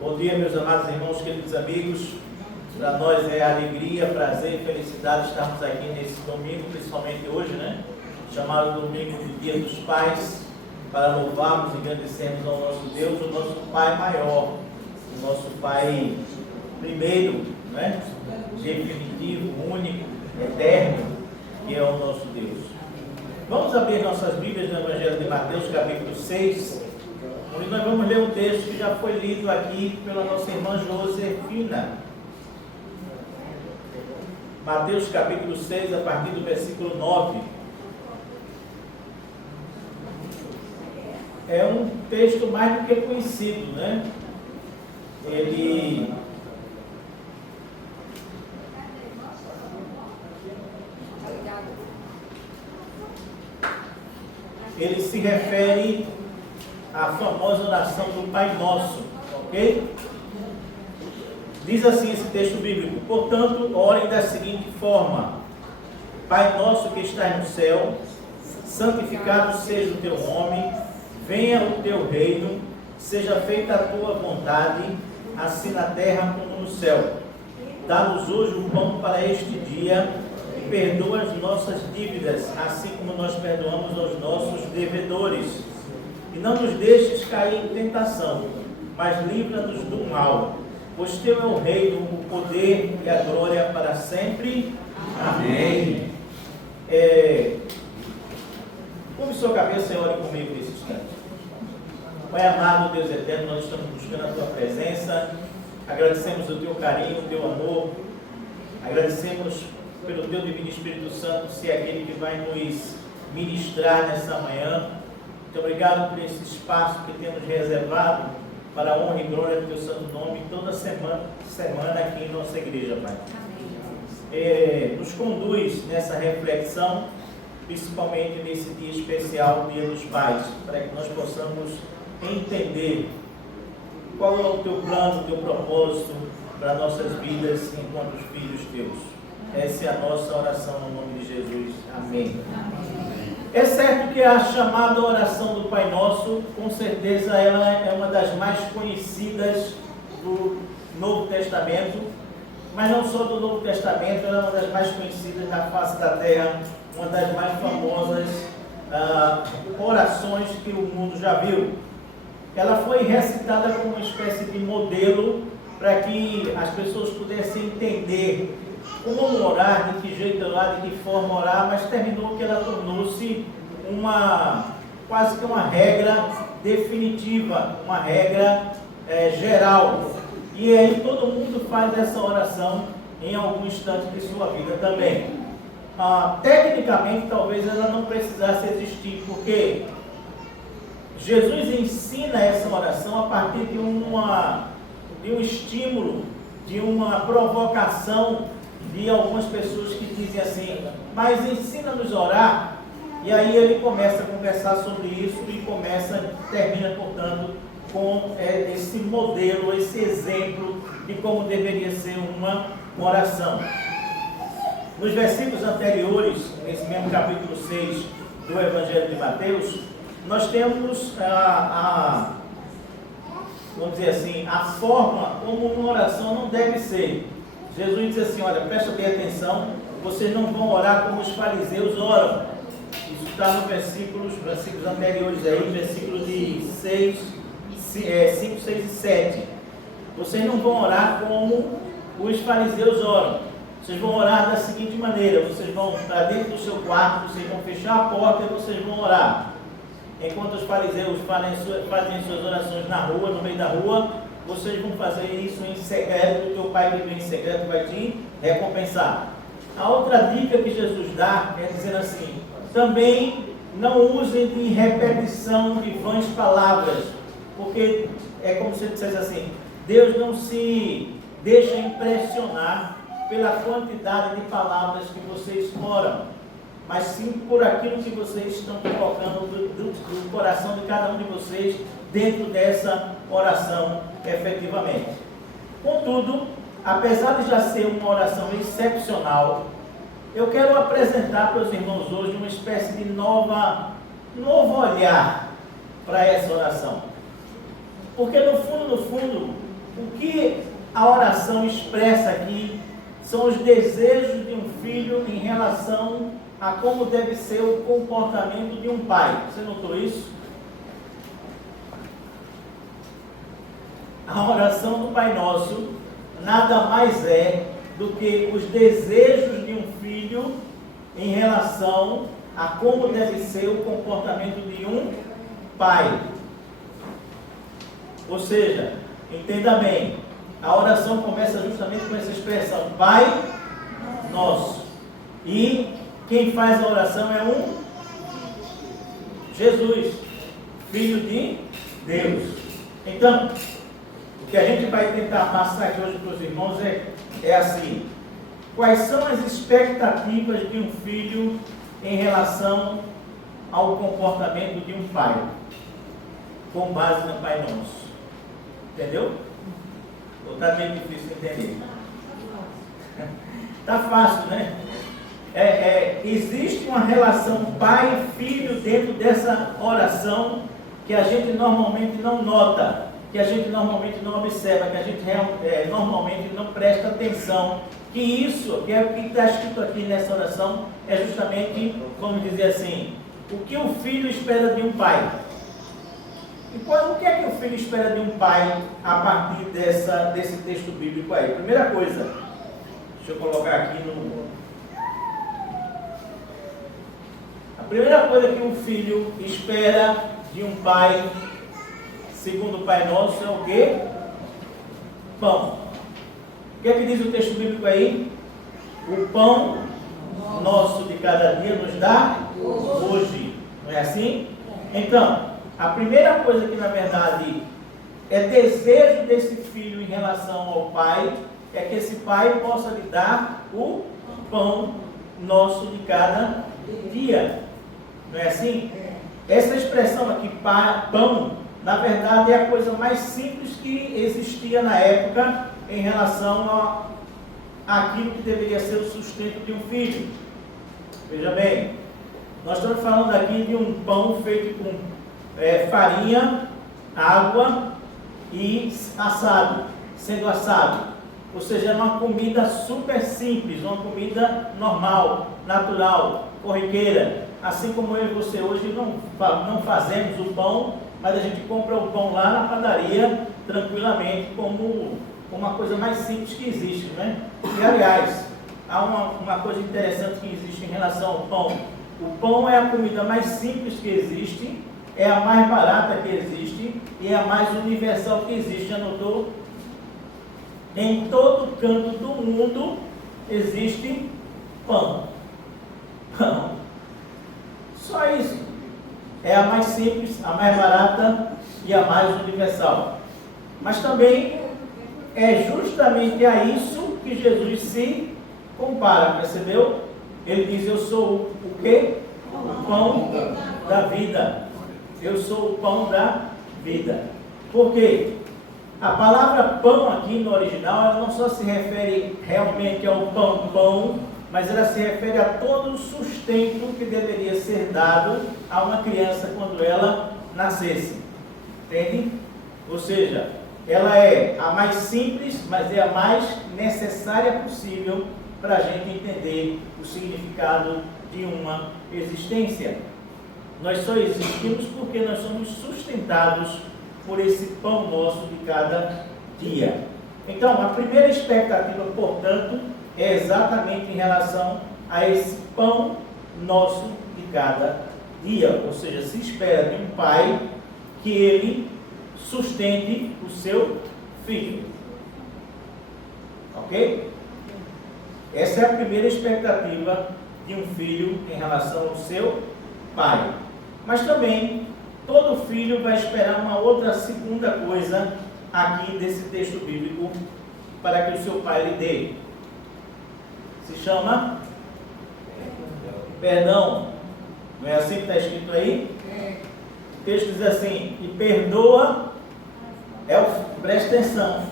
Bom dia, meus amados irmãos, queridos amigos. Para nós é alegria, prazer e felicidade estarmos aqui nesse domingo, principalmente hoje, né? Chamado domingo do Dia dos Pais, para louvarmos e agradecermos ao nosso Deus, o nosso Pai maior, o nosso Pai primeiro, né? Definitivo, único, eterno, que é o nosso Deus. Vamos abrir nossas Bíblias no Evangelho de Mateus, capítulo 6, onde nós vamos ler um texto que já foi lido aqui pela nossa irmã Josefina. Mateus capítulo 6, a partir do versículo 9. É um texto mais do que conhecido, né? Ele se refere à famosa oração do Pai Nosso, ok? Diz assim esse texto bíblico: portanto, orem da seguinte forma: Pai nosso que estás no céu, santificado seja o teu nome, venha o teu reino, seja feita a tua vontade, assim na terra como no céu. Dá-nos hoje o pão para este dia, e perdoa as nossas dívidas, assim como nós perdoamos aos nossos devedores. E não nos deixes cair em tentação, mas livra-nos do mal. Pois teu é o reino, o poder e a glória para sempre. Amém. Curve sua cabeça e ore comigo nesse instante. Pai amado, Deus eterno, nós estamos buscando a tua presença. Agradecemos o teu carinho, o teu amor. Agradecemos pelo teu divino Espírito Santo, ser aquele que vai nos ministrar nessa manhã. Muito obrigado por esse espaço que temos reservado para a honra e glória do teu santo nome toda semana aqui em nossa igreja, Pai. Nos conduz nessa reflexão, principalmente nesse dia especial, Dia dos Pais, para que nós possamos entender qual é o teu plano, o teu propósito para nossas vidas enquanto os filhos teus. Essa é a nossa oração no nome de Jesus. Amém. É certo que a chamada oração do Pai Nosso, com certeza ela é uma das mais conhecidas do Novo Testamento, mas não só do Novo Testamento, ela é uma das mais conhecidas da face da terra, uma das mais famosas orações que o mundo já viu. Ela foi recitada como uma espécie de modelo para que as pessoas pudessem entender como orar, de que jeito orar, de que forma orar, mas terminou que ela tornou-se quase que uma regra definitiva, uma regra geral. E aí todo mundo faz essa oração em algum instante de sua vida também. Tecnicamente, talvez ela não precisasse existir, porque Jesus ensina essa oração a partir de um estímulo, de uma provocação de algumas pessoas que dizem assim: mas ensina-nos a orar. E aí ele começa a conversar sobre isso e termina, portanto, com esse modelo, esse exemplo de como deveria ser uma oração. Nos versículos anteriores, nesse mesmo capítulo 6 do Evangelho de Mateus, nós temos vamos dizer assim, a forma como uma oração não deve ser. Jesus diz assim: olha, presta bem atenção, vocês não vão orar como os fariseus oram. Isso está nos versículos anteriores aí, versículos de 5, 6 e 7. Vocês não vão orar como os fariseus oram. Vocês vão orar da seguinte maneira: vocês vão para dentro do seu quarto, vocês vão fechar a porta e vocês vão orar. Enquanto os fariseus fazem suas orações na rua, no meio da rua, vocês vão fazer isso em secreto, o teu Pai que vem em secreto vai te recompensar. A outra dica que Jesus dá é dizer assim: também não usem de repetição de vãs palavras, porque é como se ele dissesse assim: Deus não se deixa impressionar pela quantidade de palavras que vocês oram, mas sim por aquilo que vocês estão colocando do coração de cada um de vocês dentro dessa oração efetivamente. Contudo, apesar de já ser uma oração excepcional, eu quero apresentar para os irmãos hoje uma espécie de novo olhar para essa oração. Porque no fundo, O que a oração expressa aqui são os desejos de um filho em relação a como deve ser o comportamento de um pai. Você notou isso? A oração do Pai Nosso nada mais é do que os desejos de um filho em relação a como deve ser o comportamento de um pai. Ou seja, entenda bem, a oração começa justamente com essa expressão, Pai Nosso. E quem faz a oração é um Jesus, Filho de Deus. Então, o que a gente vai tentar passar aqui hoje para os irmãos é assim: quais são as expectativas de um filho em relação ao comportamento de um pai, com base no Pai Nosso? Entendeu? Ou está meio difícil entender? Está fácil, né? Existe uma relação pai-filho dentro dessa oração que a gente normalmente não nota, que a gente normalmente não observa, que a gente normalmente não presta atenção. Que isso, que é o que está escrito aqui nessa oração, é justamente, vamos dizer assim, o que o filho espera de um pai. E o que é que o filho espera de um pai a partir desse texto bíblico aí? Primeira coisa, deixa eu colocar aqui no... A primeira coisa que um filho espera de um pai, segundo o Pai Nosso, é o quê? Pão. O que é que diz o texto bíblico aí? O pão nosso de cada dia nos dá hoje. Não é assim? Então, a primeira coisa que na verdade é desejo desse filho em relação ao pai, é que esse pai possa lhe dar o pão nosso de cada dia. Não é assim? Essa expressão aqui, pão, na verdade é a coisa mais simples que existia na época em relação àquilo que deveria ser o sustento de um filho. Veja bem, nós estamos falando aqui de um pão feito com farinha, água e sendo assado. Ou seja, é uma comida super simples, uma comida normal, natural, corriqueira. Assim como eu e você hoje não fazemos o pão, mas a gente compra o pão lá na padaria, tranquilamente, como uma coisa mais simples que existe, né? E aliás, há uma coisa interessante que existe em relação ao pão. O pão é a comida mais simples que existe, é a mais barata que existe e é a mais universal que existe. Já notou? Em todo canto do mundo existe pão. Pão. Só isso. É a mais simples, a mais barata e a mais universal. Mas também é justamente a isso que Jesus se compara, percebeu? Ele diz: eu sou o quê? O pão da vida. Eu sou o pão da vida. Por quê? A palavra pão aqui no original, ela não só se refere realmente ao pão, mas ela se refere a todo o sustento que deveria ser dado a uma criança quando ela nascesse. Entende? Ou seja, ela é a mais simples, mas é a mais necessária possível para a gente entender o significado de uma existência. Nós só existimos porque nós somos sustentados por esse pão nosso de cada dia. Então, a primeira expectativa, portanto, é exatamente em relação a esse pão nosso de cada dia. Ou seja, se espera de um pai que ele sustente o seu filho. Ok? Essa é a primeira expectativa de um filho em relação ao seu pai. Mas também, todo filho vai esperar uma outra segunda coisa aqui desse texto bíblico para que o seu pai lhe dê. Se chama perdão. Não é assim que está escrito aí? O texto diz assim: e perdoa, presta atenção,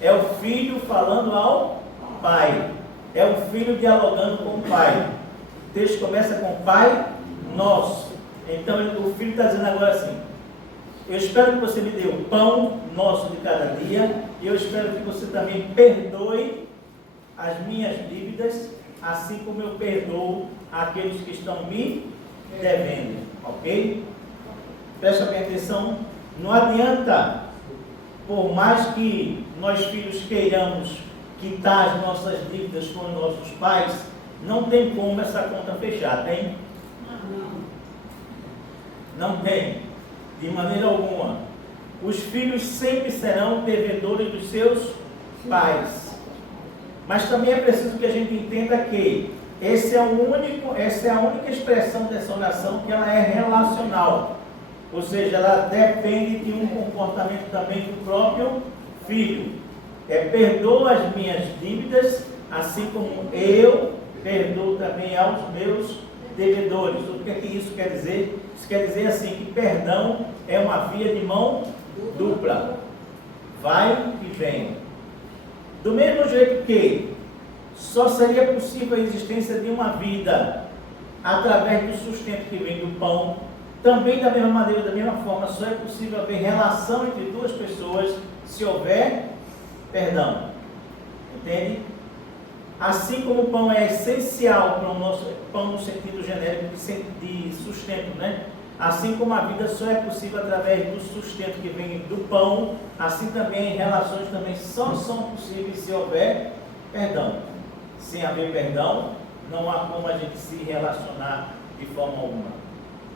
é o filho falando ao pai, é o filho dialogando com o pai. O texto começa com Pai Nosso. Então o filho está dizendo agora assim: eu espero que você me dê o pão nosso de cada dia, e eu espero que você também perdoe as minhas dívidas, assim como eu perdoo aqueles que estão me devendo, ok? Presta bem atenção, não adianta, por mais que nós filhos queiramos quitar as nossas dívidas com os nossos pais, não tem como essa conta fechar, tem? Não tem, de maneira alguma. Os filhos sempre serão devedores dos seus pais. Mas também é preciso que a gente entenda que essa é a única expressão dessa oração que ela é relacional. Ou seja, ela depende de um comportamento também do próprio filho. Perdoa as minhas dívidas, assim como eu perdoo também aos meus devedores. O que é que isso quer dizer? Isso quer dizer assim, que perdão é uma via de mão dupla. Vai e vem. Do mesmo jeito que só seria possível a existência de uma vida através do sustento que vem do pão, também da mesma maneira, da mesma forma, só é possível haver relação entre duas pessoas se houver perdão. Entende? Assim como o pão é essencial para o nosso pão no sentido genérico de sustento, né? Assim como a vida só é possível através do sustento que vem do pão, assim também relações também só são possíveis se houver perdão. Sem haver perdão, não há como a gente se relacionar de forma alguma.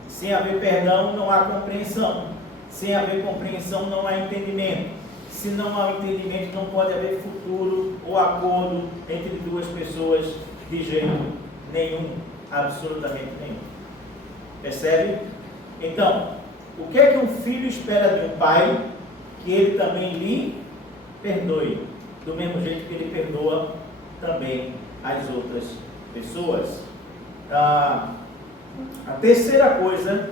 Sem haver perdão, não há compreensão. Sem haver compreensão, não há entendimento. Se não há entendimento, não pode haver futuro ou acordo entre duas pessoas de jeito nenhum, absolutamente nenhum. Percebe? Então, o que é que um filho espera de um pai? Que ele também lhe perdoe, do mesmo jeito que ele perdoa também as outras pessoas. A terceira coisa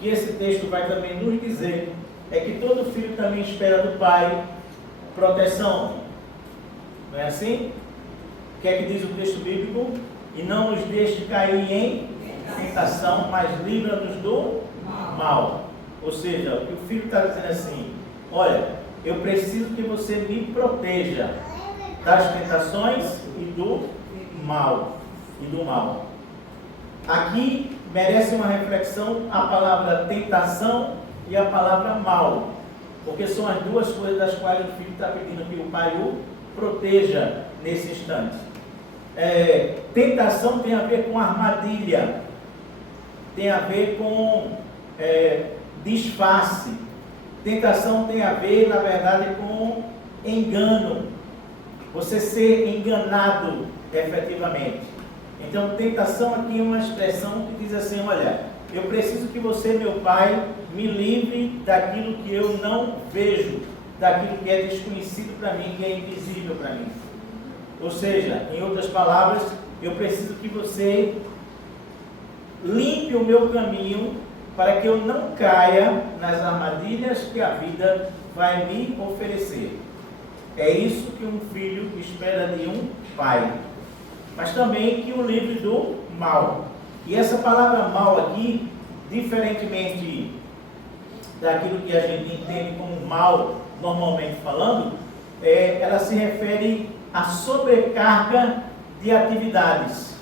que esse texto vai também nos dizer é que todo filho também espera do pai proteção. Não é assim? O que é que diz o texto bíblico? E não nos deixe cair em tentação, mas livra-nos do mal. Ou seja, o que o filho está dizendo assim: olha, eu preciso que você me proteja das tentações e do mal. Aqui merece uma reflexão a palavra tentação e a palavra mal, porque são as duas coisas das quais o filho está pedindo que o pai o proteja nesse instante. Tentação tem a ver com armadilha, tem a ver com disfarce. Tentação tem a ver, na verdade, com engano, você ser enganado efetivamente. Então, tentação aqui é uma expressão que diz assim: olha, eu preciso que você, meu pai, me livre daquilo que eu não vejo, daquilo que é desconhecido para mim, que é invisível para mim. Ou seja, em outras palavras, eu preciso que você limpe o meu caminho para que eu não caia nas armadilhas que a vida vai me oferecer. É isso que um filho espera de um pai, mas também que o livre do mal. E essa palavra mal aqui, diferentemente daquilo que a gente entende como mal, normalmente falando, ela se refere à sobrecarga de atividades.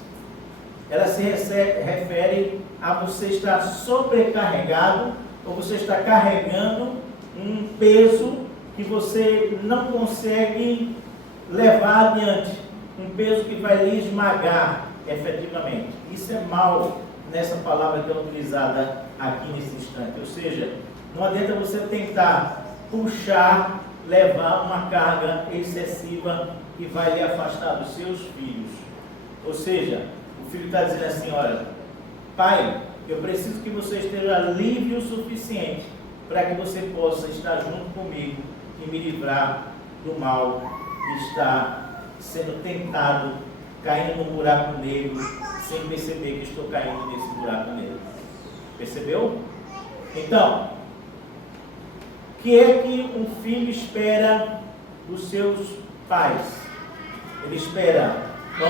Ela se refere a você estar sobrecarregado, ou você está carregando um peso que você não consegue levar adiante, um peso que vai lhe esmagar efetivamente. Isso é mal nessa palavra que é utilizada aqui nesse instante. Ou seja, não adianta você tentar puxar, levar uma carga excessiva que vai lhe afastar dos seus filhos. Ou seja, o filho está dizendo assim: olha, pai, eu preciso que você esteja livre o suficiente para que você possa estar junto comigo e me livrar do mal de estar sendo tentado, caindo no buraco negro, sem perceber que estou caindo nesse buraco negro. Percebeu? Então, o que é que um filho espera dos seus pais? Ele espera pão,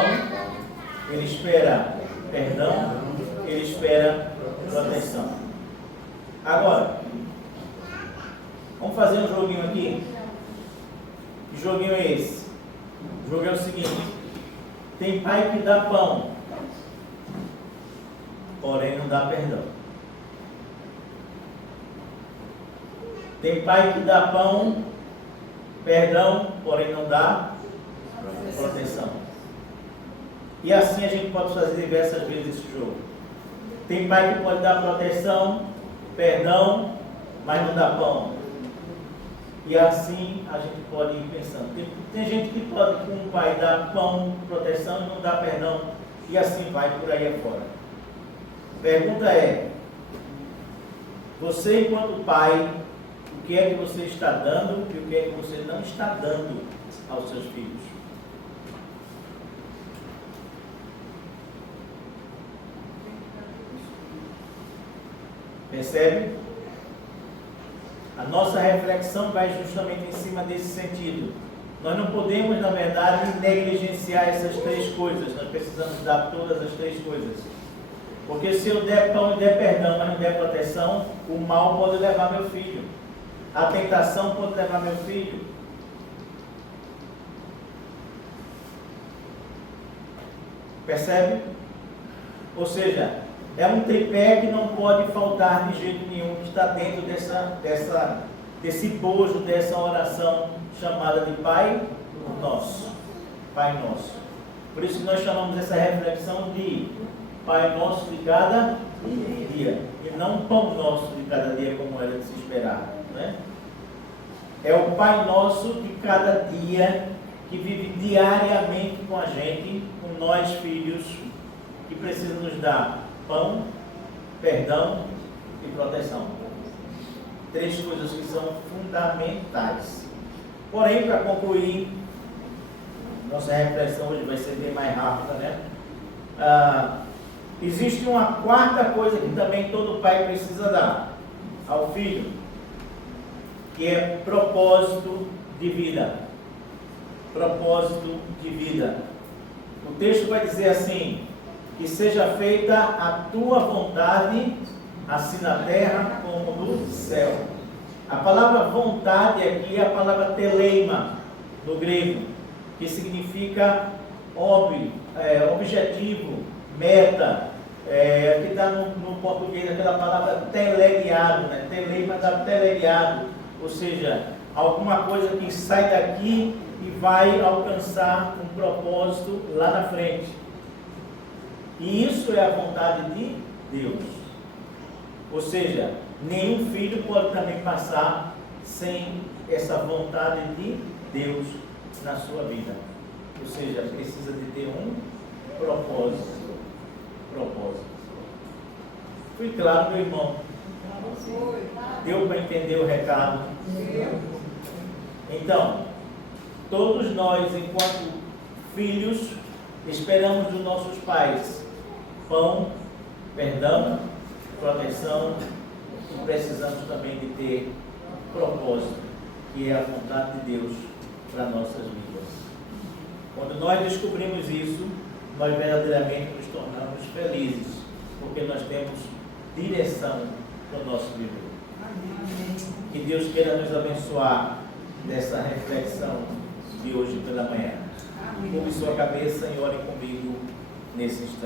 ele espera perdão, ele espera proteção. Agora, Vamos fazer um joguinho aqui? Que joguinho é esse? O jogo é o seguinte: tem pai que dá pão, porém não dá perdão. Tem pai que dá pão, perdão, porém não dá proteção. E assim a gente pode fazer diversas vezes esse jogo. Tem pai que pode dar proteção, perdão, mas não dá pão. E assim a gente pode ir pensando. Tem gente que pode, com o pai, dar pão, proteção e não dá perdão. E assim vai por aí afora. Pergunta é: você, enquanto pai, o que é que você está dando e o que é que você não está dando aos seus filhos? Percebe? A nossa reflexão vai justamente em cima desse sentido. Nós não podemos, na verdade, negligenciar essas três coisas. Nós precisamos dar todas as três coisas. Porque se eu der pão e der perdão, mas não der proteção, o mal pode levar meu filho. A tentação pode levar meu filho. Percebe? Ou seja, é um tripé que não pode faltar de jeito nenhum, que está dentro desse bojo, dessa oração chamada de Pai Nosso. Pai Nosso. Por isso que nós chamamos essa reflexão de Pai Nosso de cada dia. E não Pão Nosso de cada dia, como era de se esperar. Né? É o Pai Nosso de cada dia, que vive diariamente com a gente, com nós filhos, que precisa nos dar pão, perdão e proteção. Três coisas que são fundamentais. Porém, para concluir, nossa reflexão hoje vai ser bem mais rápida, né? Existe uma quarta coisa que também todo pai precisa dar ao filho, que é propósito de vida. Propósito de vida. O texto vai dizer assim: que seja feita a tua vontade, assim na terra como no céu. A palavra vontade aqui é a palavra teleima, no grego, que significa objetivo, meta. Aqui está no português aquela palavra teleguiado, né? Teleima da teleguiado, ou seja, alguma coisa que sai daqui e vai alcançar um propósito lá na frente. E isso é a vontade de Deus. Ou seja, nenhum filho pode também passar sem essa vontade de Deus na sua vida. Ou seja, precisa de ter um propósito. Fui claro, meu irmão? Deu para entender o recado? Então, todos nós, enquanto filhos, esperamos dos nossos pais pão, perdão, proteção, e precisamos também de ter propósito, que é a vontade de Deus para nossas vidas. Quando nós descobrimos isso, nós verdadeiramente nos tornamos felizes, porque nós temos direção para o nosso viver. Que Deus queira nos abençoar nessa reflexão de hoje pela manhã. Curve sua cabeça e ore comigo nesse instante.